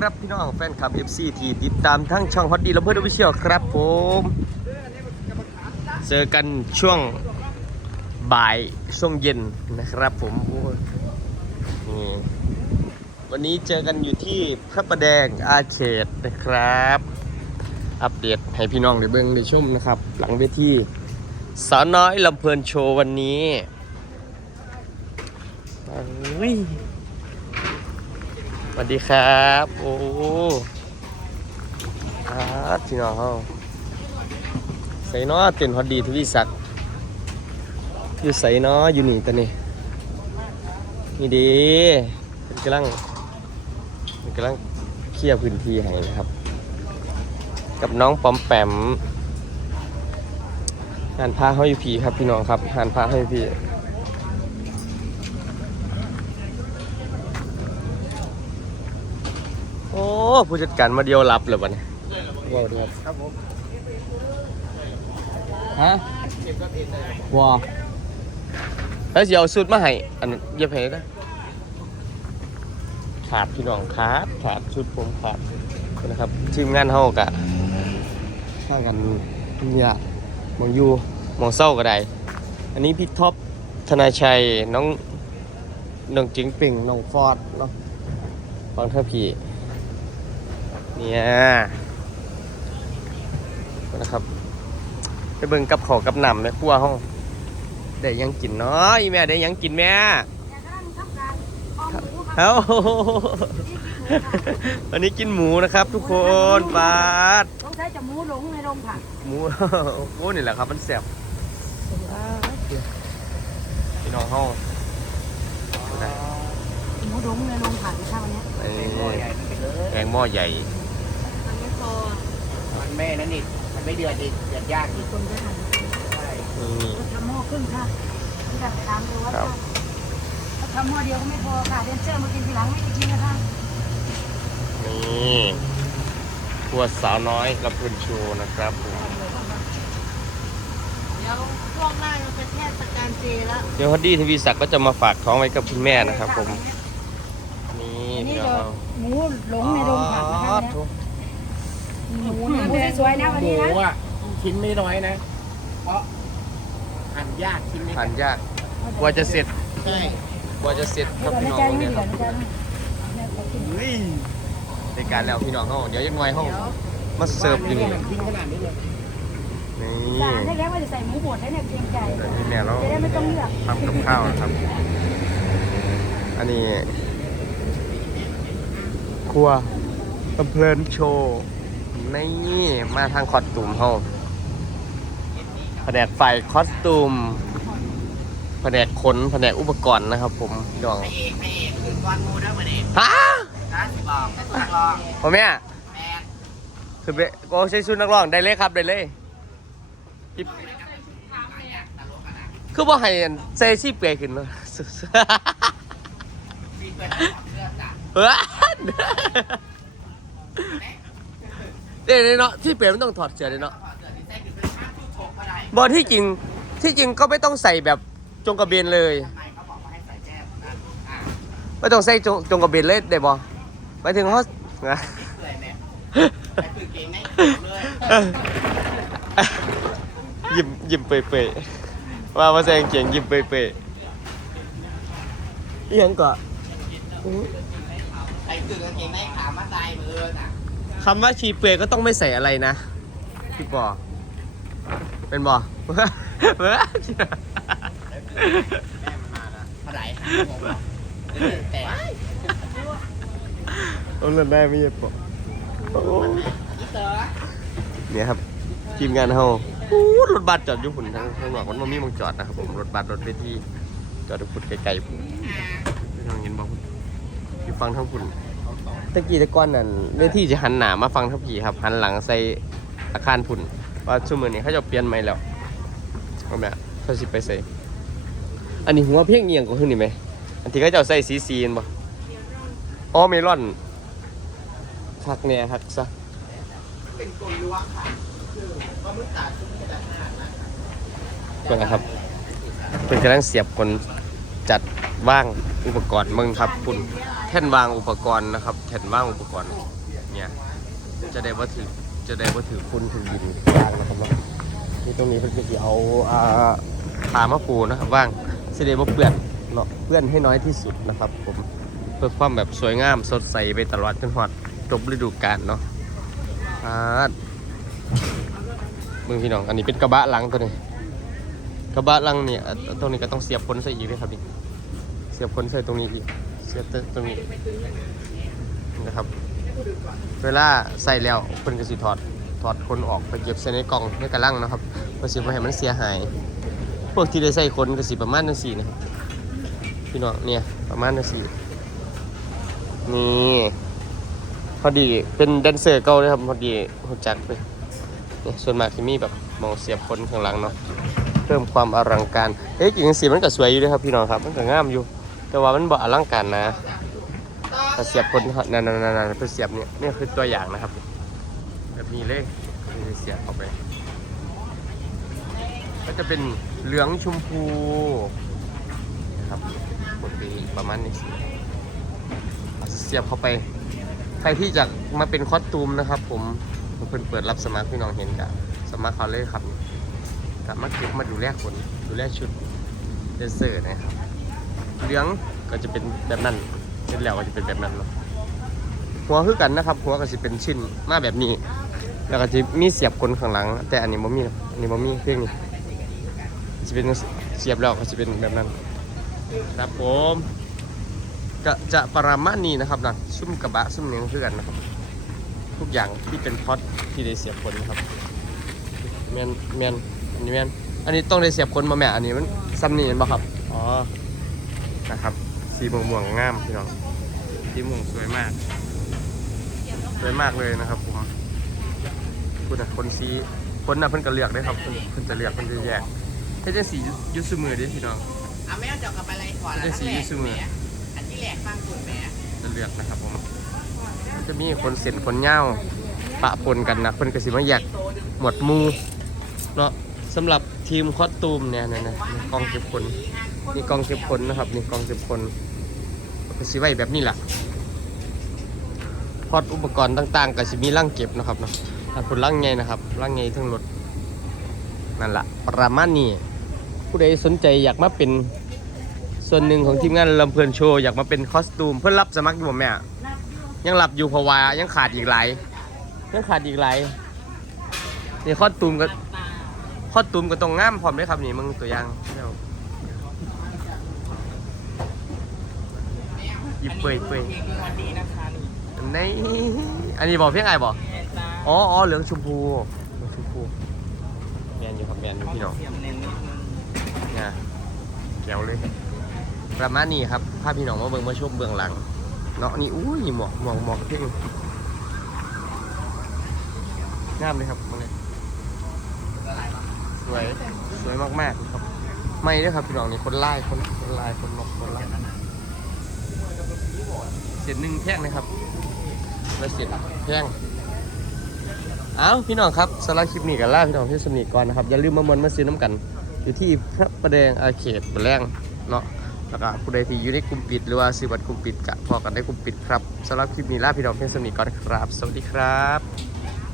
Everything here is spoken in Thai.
ครับพี่น้องแฟนคลับ FC ที่ติดตามทั้งช่องฮอตดีและเพื่อนวิเชียวครับผมเจอกันช่วงบ่ายช่วงเย็นนะครับผมนี่วันนี้เจอกันอยู่ที่พระประแดงอาเขตนะครับ อัปเดตให้พี่น้องได้เบิ่งได้ชมนะครับ หลังเวทีสาวน้อยลำเพลินโชว์วันนี้อุ้ย วัสดีครับ โอ้อาพี่น้องเฮาใส่เนาะเต้นฮอดดีทวีศักดิ์อยู่ใส่เนาะอยู่นี่ตอนนี้นี่ดีเป็นกำลังเป็นกำลังเคลียร์พื้นที่ให้นะครับ กับน้องปอมแปมหานพาเฮาอยู่พีครับพี่น้องครับหานพาเฮาอยู่พี โอ้ผู้จัดการมาเดียวรับเลยวันนี้ว้าวดีครับครับผมฮะว้าแล้วสิเอาสุดมาให้อันเย็บให้นะขาดพี่น้องขาดขาดชุดผมขาดนะครับทีมงานเฮากะข้างกันเนี่ยมองอยู่มองเศร้าก็ได้ อันนี้พี่ท็อปธนาชัยน้องน้องจิงปิงน้องฟอร์ดเนาะฟังเท่าพี่ เนี่ยนะครับ ไปเบิ่งกับขอกับหนำแม่ครัวห้องได้หยังกินเนาะอีแม่ได้หยังกินแม่เอ้าวันนี้กินหมูนะครับ ทุกคนปาดต้องใช้จะหมูหลงในโรงผักหมูโอ้นี่แหละครับ มันแซ่บพี่น้องห้องหมูหลงในโรงผักนะคะวันนี้นี่โอ้ยใหญ่ไปเลยแกงหม้อใหญ่ มันไม่พอมันแม่นั่นอีกมันไม่เดือดอีกเดือดยากอีกคนจะหั่นใช่นี่ก็ทำหม้อครึ่งค่ะที่แบบตามดูว่าครับถ้าทำหม้อเดียวก็ไม่พอค่ะเดนเซอร์มากินทีหลังไม่ได้กินนะคะนี่ครัวสาวน้อยรับพื้นโชว์นะครับผมเดี๋ยวช่วงหน้าจะเป็นเทศกาลเจแล้วเดี๋ยวฮอดดี้ทวีศักดิ์ก็จะมาฝากท้องไว้กับคุณแม่นะครับผม นี่อันพี่นี้น้องเราเอาหมูหลงในโรงผักนะคะอ๋อเนี่ยโถ่ หมูเนี่ยหมูสวยๆนะวันหนี้มูนะอะชิ้นไม่น้อยนะ เพราะหั่นยากชิ้นนี้ผ่านยากกว่าจะเสร็จใช่กว่าจะเสร็จคเดี๋รัยบวในพี่น้องใจเนี่ยไม่ครับเดี๋ยวในใจนะแม่ขอกินเฮ้ยในการแล้วพี่น้องเขาเดี๋ยวยังไงเขามาเสิร์ฟอยู่นี่บ้านทิ้งขนาดนี้เลยนี่จานได้แล้วว่าจะใส่หมูบดให้เนี่ยเกรงใจเดี๋ยวนี่แม่เราจะได้ไม่ต้องเลือกทำกับข้าวนะครับ อันนี้ ครัวอำเพลินโชว์ นี่มาทางคอสตูมเฮาแผนกไฟคอสตูมแผนกขนแผนกอุปกรณ์นะครับผมพี่น้องพระเอกพระเอกคือก้อนมูได้เหมือนเองฮะนะสิบอกแค่ตัวรองพ่อแม่แมนคือเบโอ้ใช้ชุดนักร้องได้เลยครับได้เลยจิ๊บคือว่าให้ใส่ชีเปลือยขึ้นเลยมีเปิดเสื้อจ้ะ เฮ้ยเดี๋ยเนาะที่เปลี่ยนไม่ต้องถอดเสื้อเลยเนาะบอที่จริงที่จริงก็ไม่ต้องใส่แบบจงกระเบนเลยไม่ต้องใส่จงจงกระเบนเลยได้บอหมายถึงเขานะยิ้มยิ้มเปยๆว่ามาใส่กางเกียงยิ้มเปื่อยๆอียังก่อนไปคือกางเกงในขามาใส่มือนะ คำว่าชีเปลือยก็ต้องไม่ใส่อะไรนะพี่ปอเป็นบอเฮ้ยแม่มันมาแล้วมาไหนหาผมเหรอแต่โอ้นได้ไม่ใช่ปอโอ้นี่เต๋อเนี่ยครับทีมงานเฮาอู้รถบัสจอดอยู่หุ่นทั้งทั้งหมดมันมีมังจอดนะครับผมรถบัสรถเวทีจอดอยู่พุ่นไกลๆพุ่นพี่น้องเห็นบ่พุ่นอยู่ฟังทั้งพุ่น ตะกี้แตะก้อนนั่นเวทีจะหันหน้ามาฟังทั้งผีครับ หันหลังใส่อาคารพุ่นว่าชั่วโมงนี้เขาจะเปลี่ยนใหม่แล้วเอาแม่เขาสิไปใส่อันนี้หัวเพียงเอียงก็คือนี่ไหมอันที่เขาเจะใส่สีซีนบ่อ๋อเมลอนคักแน่คักซะเป็นกลล้วงค่ะคือว่ามุตตาชุดกระดาษหน้านะเพื่อนนะครับเพื่อนกำลังเสียบคน จัดว่างอุปกรณ์มึงครับคุณแท่นวางอุปกรณ์นะครับ แท่นวางอุปกรณ์เนี่ยจะได้ว่าถือจะได้ว่าถือคุณถือยินว่างนะครับเนาะนี่ตรงนี้เพิ่นก็จะเอาอ่าผามาปูนะครับว่างสิได้บ่เปื้อนเนาะเปื้อนให้น้อยที่สุดนะครับ ผมเพื่อความแบบสวยงามสดใสไปตลอดจนฮอดจบฤดูกาลเนาะอ่ามึงพี่น้อง อันนี้เป็นกระบะหลังตัวนี้ กระบะหลังเนี่ยตรงนี้ก็ต้องเสียบคนใส่อีกด้วยครับนี่ สียบคนใส่ตรงนี้อีก เสียบตรงนี้นะครับ เวลาใส่แล้วเพิ่นก็สิถอดถอดคนออกไปเก็บใส่ในกล่องในกระลังนะครับเพื่อสิบ่ให้มันเสียหาย พวกที่ได้ใส่คนก็สิประมาณจังซี่นะครับพี่น้องเนี่ยประมาณจังซี่นี่พอดีเป็นแดนเซอร์เก่าเลยครับพอดีรู้จักเลยนี่ส่วนมากที่มีแบบมองเสียบคนข้างหลังเนาะเพิ่มความอลังการ เอ๊ะจริงสีมันก็สวยอยู่ด้วยครับพี่น้องครับ มันก็งามอยู่ แต่ว่ามันบ่อลังการนะถ้าเสียบคนนั่นนั่นนั่นเพื่อเสียบเนี่ยนี่คือตัวอย่างนะครับ แบบนี้เลยนี่เสียบเข้าไป ก็จะเป็นเหลืองชมพูนะครับปกติประมาณนี้เสียบเข้าไป ใครที่จะมาเป็นคอสตูมนะครับ ผมเพิ่นเปิดรับสมัครพี่น้องเห็นกันสมัครเขาเลยครับสามาเก็บมาดูแลคนดูแลชุดเดนเซอร์นะครับ เหลืองก็จะเป็นแบบนั้นเสร็จแล้วก็จะเป็นแบบนั้นเนาะหัวคือกันนะครับ หัวก็จะเป็นชิ้นมาแบบนี้ แล้วก็จะมีเสียบคนข้างหลัง แต่อันนี้บ่มีอันนี้บ่มีเพียงนี้จะเป็นเสียบแล้วก็จะเป็นแบบนั้น ครับผมก็จะประมาณนี้นะครับนะซุ่มกระบะซุ่มเนียงคือกันนะครับ ทุกอย่างที่เป็นพอดที่ได้เสียบคนนะครับแมนแมนอันนี้แมนอันนี้ต้องได้เสียบคนมาแม่อันนี้มันซ้ำนี่เห็นป่ะครับอ๋อ นะครับ สีม่วงม่วงๆงามพี่น้องสีม่วงสวยมาก สวยมากเลยนะครับผมคุณน่ะคนสีคนน่ะเพิ่นก็เลือกได้ครับเพิ่นเพิ่นจะเลือกเพิ่นจะแยกถ้าจะสียุสมือเด้พี่น้องเอาแม่จะกับอะไรก่อนจะสียูซูมืออันที่แหลกบ้างคุณแม่จะเลือกนะครับผมมันจะมีคนเส้นคนเหย้าปะปนกันนะเพิ่นก็สิมาแยกหมวดหมู่เนาะสำหรับทีมคอสตูมเนี่ยนะนะนี่กองเก็บคน นี่กองเก็บคนนะครับนี่กองเก็บคนก็สิไว้แบบนี้แหละพอดอุปกรณ์ต่าง ๆ ก็สิมีร่างเก็บนะครับเนาะถ้าคนร่างไงนะครับร่างไงทั้งรถนั่นแหละประมาณนี้ผู้ใดสนใจอยากมาเป็นส่วนหนึ่งของทีมงานลำเพลินโชว์อยากมาเป็นคอสตูมเพื่อรับสมัครอยู่บ่แม่ยังหลับอยู่พราะวายังขาดอีกหลายยังขาดอีกหลายนี่คอสตูมก็คอสตูมก็ต้องงามพร้อมด้วยครับนี่มึงตัวอย่างเดี๋ ยวหยิบเปื่อยเปื่อยเพลงนี้วันดีนะคะนี่ในอันนี้บอกเพียงไงบอกแม่จ้าอ๋ออ๋อเหลืองชมพูเหลืองชมพูแมนอยู่ครับแมนอยู่พี่น้องเสียมเน้นนิดนึงนะแก้วเลย ประมาณนี้ครับภาพพี่น้องมาเบิ่งมาชมเบื้องหลัง เนาะนี่อุ้ยหมอกหมอกหมอกเพ่งงามเลยครับมันเลยสวย สวยมากๆครับ ไม่ด้วยครับพี่น้องนี่คนไล่คนคนไล่คนนกคนไล่ เสร็จหนึ่งแท่งนะครับแล้วเสร็จแท่งเอาพี่น้องครับสำหรับคลิปนี้กันล่าพี่น้องที่สนิทก่อนนะครับอย่าลืมมามวนมาซื้อน้ำกัน อยู่ที่พระประแดงอาเขตบะแรงเนาะแล้วก็ผู้ใดที่อยู่ในกลุ่มปิดหรือว่าซื้อบัตรกลุ่มปิดกะพอกันได้กลุ่มปิดครับสำหรับคลิปนี้ลาพี่น้องพี่สนิทก่อนครับ สวัสดีครับ